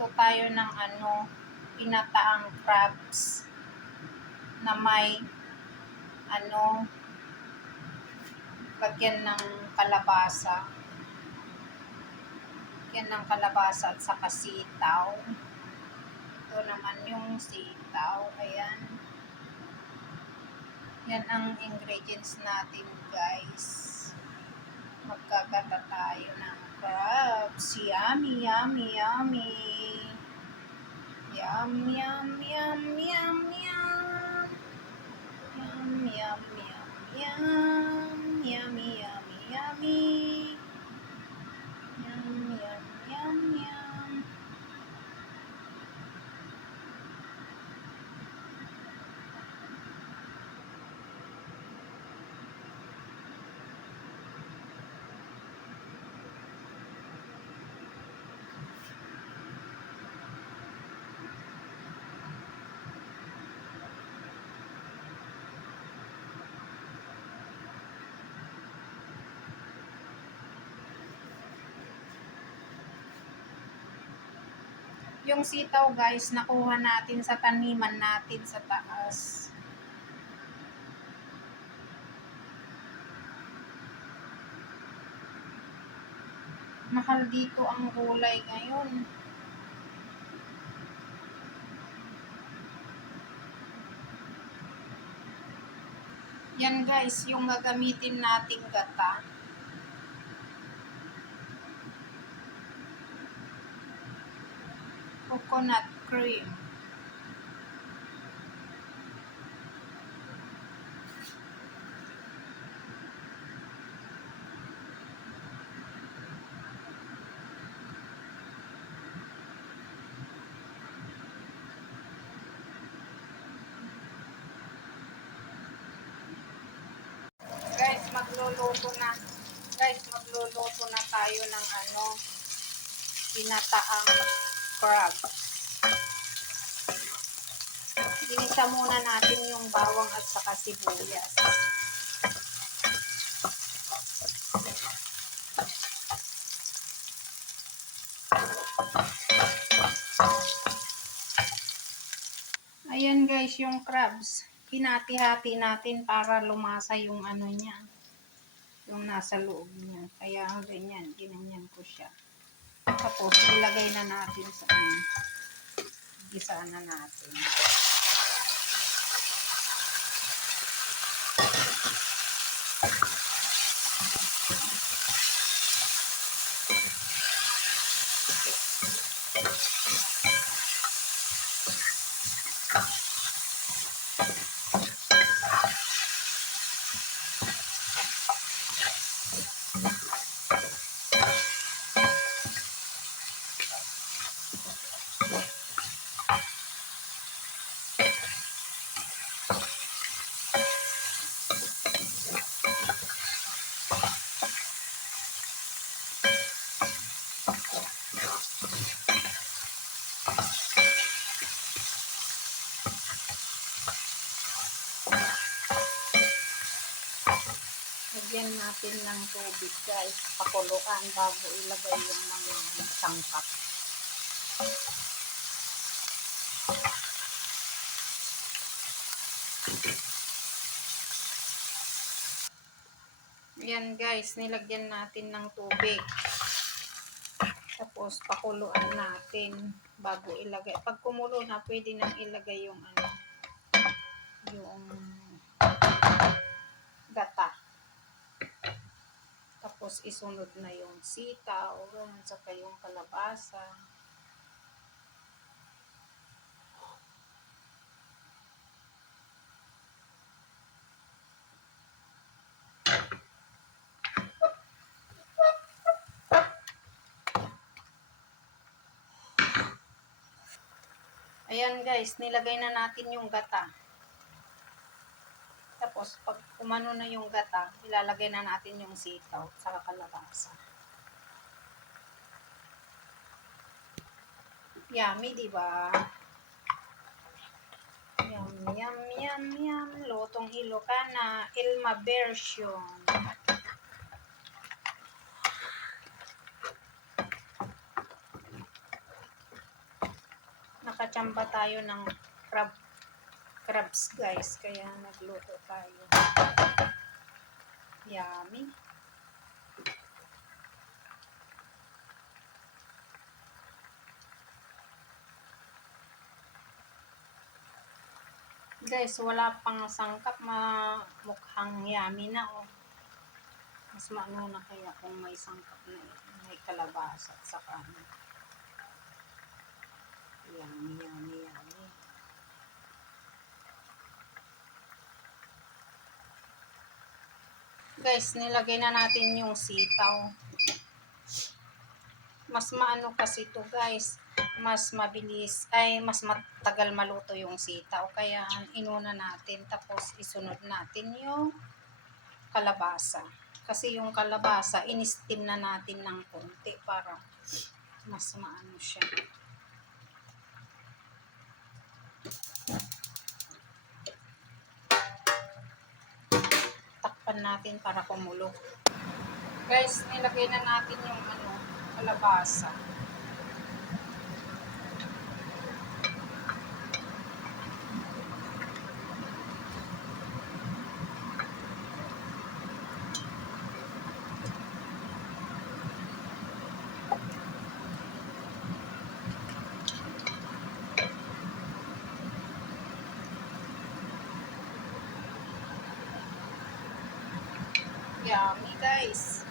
Magluluto tayo ng pinataang crabs na may lagyan ng kalabasa. Yan ng kalabasa at saka sitaw. Ito naman yung sitaw. Ayan. Yan ang ingredients natin, guys. Magkagata tayo ng crabs. Yummy, yummy, yummy. Yum, yum, yum, yum, yum. Yum, yum, yum, yum. Yummy, yummy, yummy. Yum, yum, yum, yum. Yung sitaw, guys, nakuha natin sa taniman natin sa taas. Mahal dito ang gulay ngayon. Yan, guys, yung gagamitin nating gata. Coconut cream. Guys, magluluto na tayo ng pinataang crab. Ginisa muna natin yung bawang at saka sibuyas. Ayan, guys, yung crabs. Hinati-hati natin para lumasa yung niya. Yung nasa loob niya. Kaya ganyan, ginanyan ko siya. Tapos ilagay na natin sa gisa na natin. Lagyan natin ng tubig, guys. Pakuluan bago ilagay yung mga sangkap. Ayan, guys, nilagyan natin ng tubig. Tapos pakuluan natin bago ilagay. Pag kumulo na, pwede nang ilagay yung yung gata. Tapos isunod na yung sitaw, saka yung kalabasa. Ayan, guys, nilagay na natin yung gata. Tapos pag kumano na yung gata, ilalagay na natin yung sitaw saka kalabasa. Yummy, diba? Yum, yum, yum, yum. Lutong Ilocana, Ilma version. Chamba tayo ng crabs guys, kaya nagluto tayo. Yummy. Guys, wala pang sangkap, mukhang yummy na oh. Mas maano na kaya kung may sangkap na may kalabasa at saka ano. Yummy, yummy, yummy. Guys, nilagay na natin yung sitaw. Mas maano kasi to guys, mas mabilis, ay mas matagal maluto yung sitaw. Kaya inuna natin, tapos isunod natin yung kalabasa. Kasi yung kalabasa, in-steam na natin ng konti para mas maano siya. Takpan natin para kumulo. Guys, nilagay na natin yung kalabasa. Yummy guys.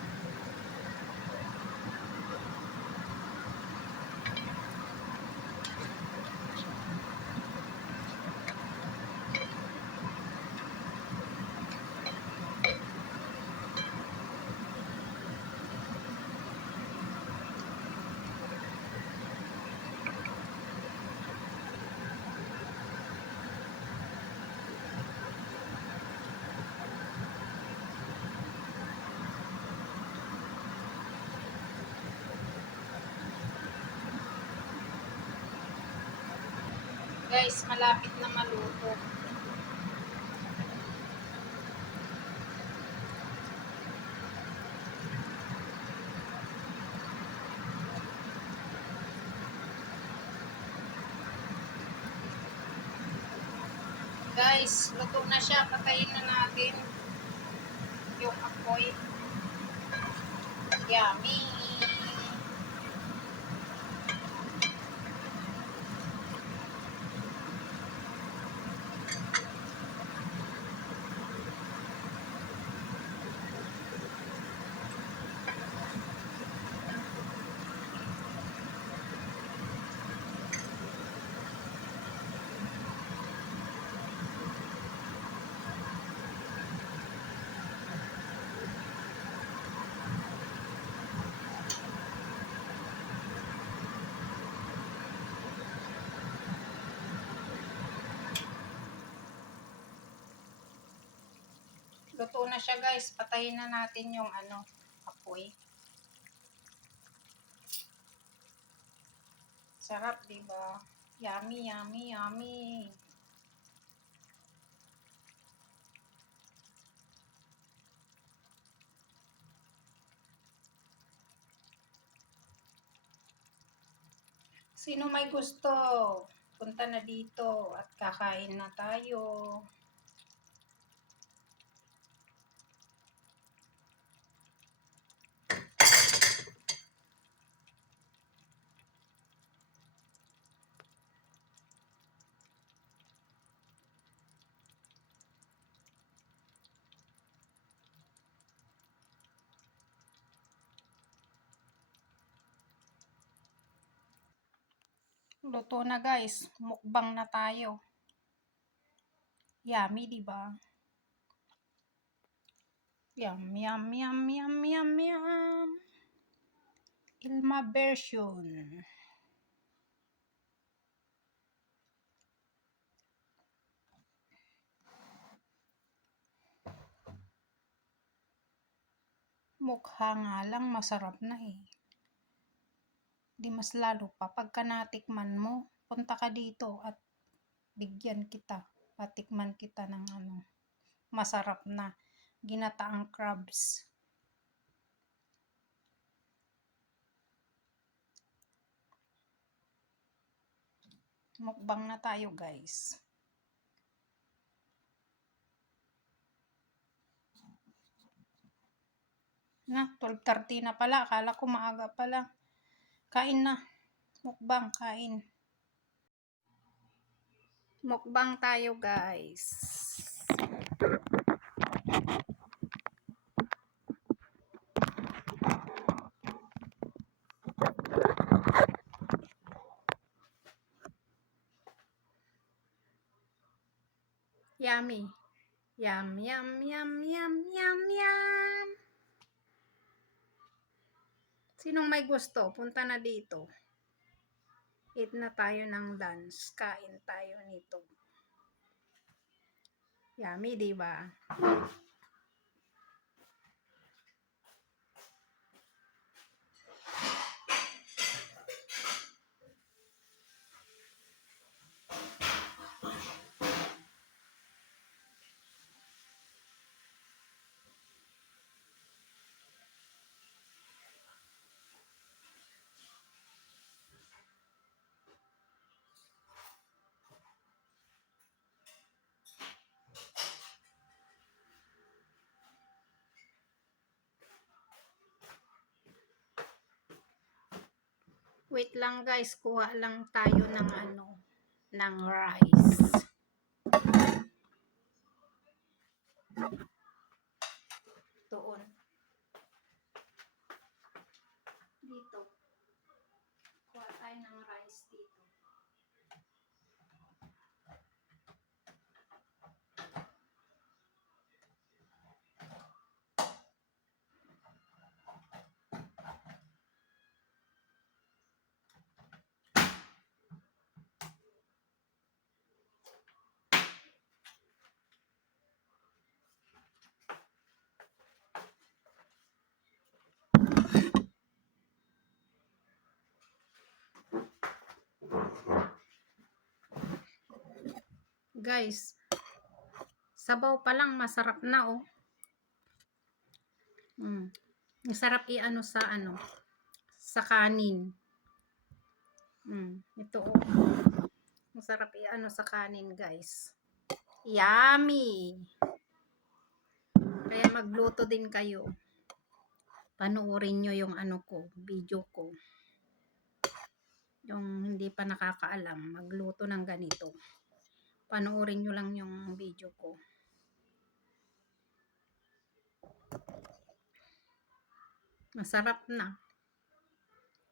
Guys, malapit na maluto. Guys, luto na siya. Patayin na natin yung apoy. Yummy! Luto na siya guys. Patayin na natin yung apoy. Sarap, diba? Yummy, yummy, yummy. Sino may gusto? Punta na dito at kakain na tayo. Luto na guys. Mukbang na tayo. Yummy, diba? Yum, yum, yum, yum, yum, yum. Ilma version. Mukha nga lang masarap na eh. Di mas lalo pa pagka natikman mo, punta ka dito at bigyan kita, patikman kita ng masarap na ginataang crabs. Mukbang na tayo, guys. Na, 12:30 na pala. Akala ko maaga pala. Kain na. Mukbang, kain. Mukbang tayo, guys. Yummy. Yum, yum, yum, yum, yum, yum. Sinong may gusto? Punta na dito. Eat na tayo ng lunch. Kain tayo nito. Yummy, diba? Wait lang, guys, kuha lang tayo ng ng rice. Doon. Dito. Kuha tayo ng rice dito. Guys, sabaw pa lang masarap na, oh. Masarap i-ano sa kanin. Ito, oh. Masarap i-ano sa kanin, guys. Yummy! Kaya magluto din kayo. Panoorin nyo yung video ko. Yung hindi pa nakakaalam, magluto ng ganito. Panoorin nyo lang yung video ko. Masarap na.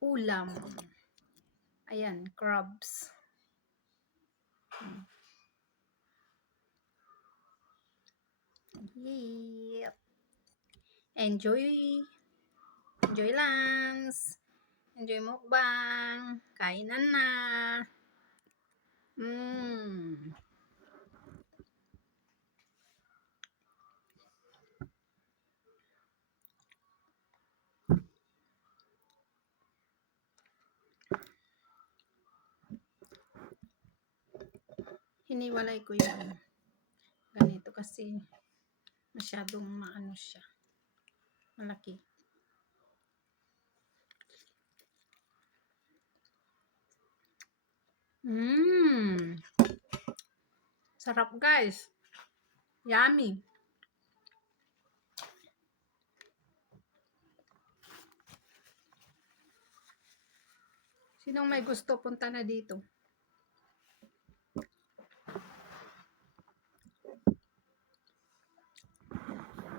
Ulam. Ayan, crabs. Yep. Enjoy. Enjoy lunch. Enjoy mukbang. Kainan na. Hiniwalay ko yan. Ganito kasi masyadong maano siya. Malaki. Sarap, guys. Yummy. Sinong may gusto, punta na dito.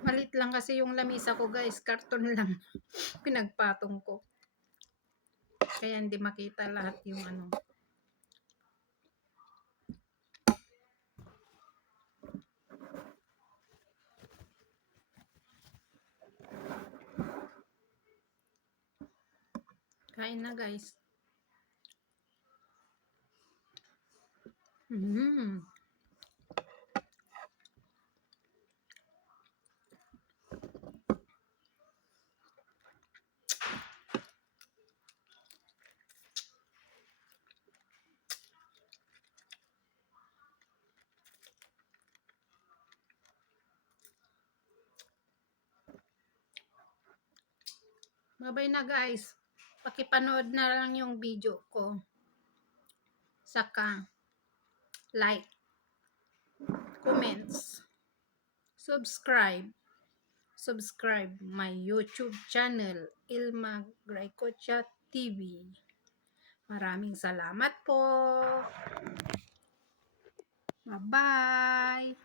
Malit lang kasi yung lamisa ko, guys. Karton lang. Pinagpatong ko. Kaya hindi makita lahat yung Kain na, guys. Bye-bye na, guys. Pakipanood na lang yung video ko. Saka like, comments, subscribe. Subscribe my YouTube channel, Ilma Graycocha TV. Maraming salamat po. Bye-bye.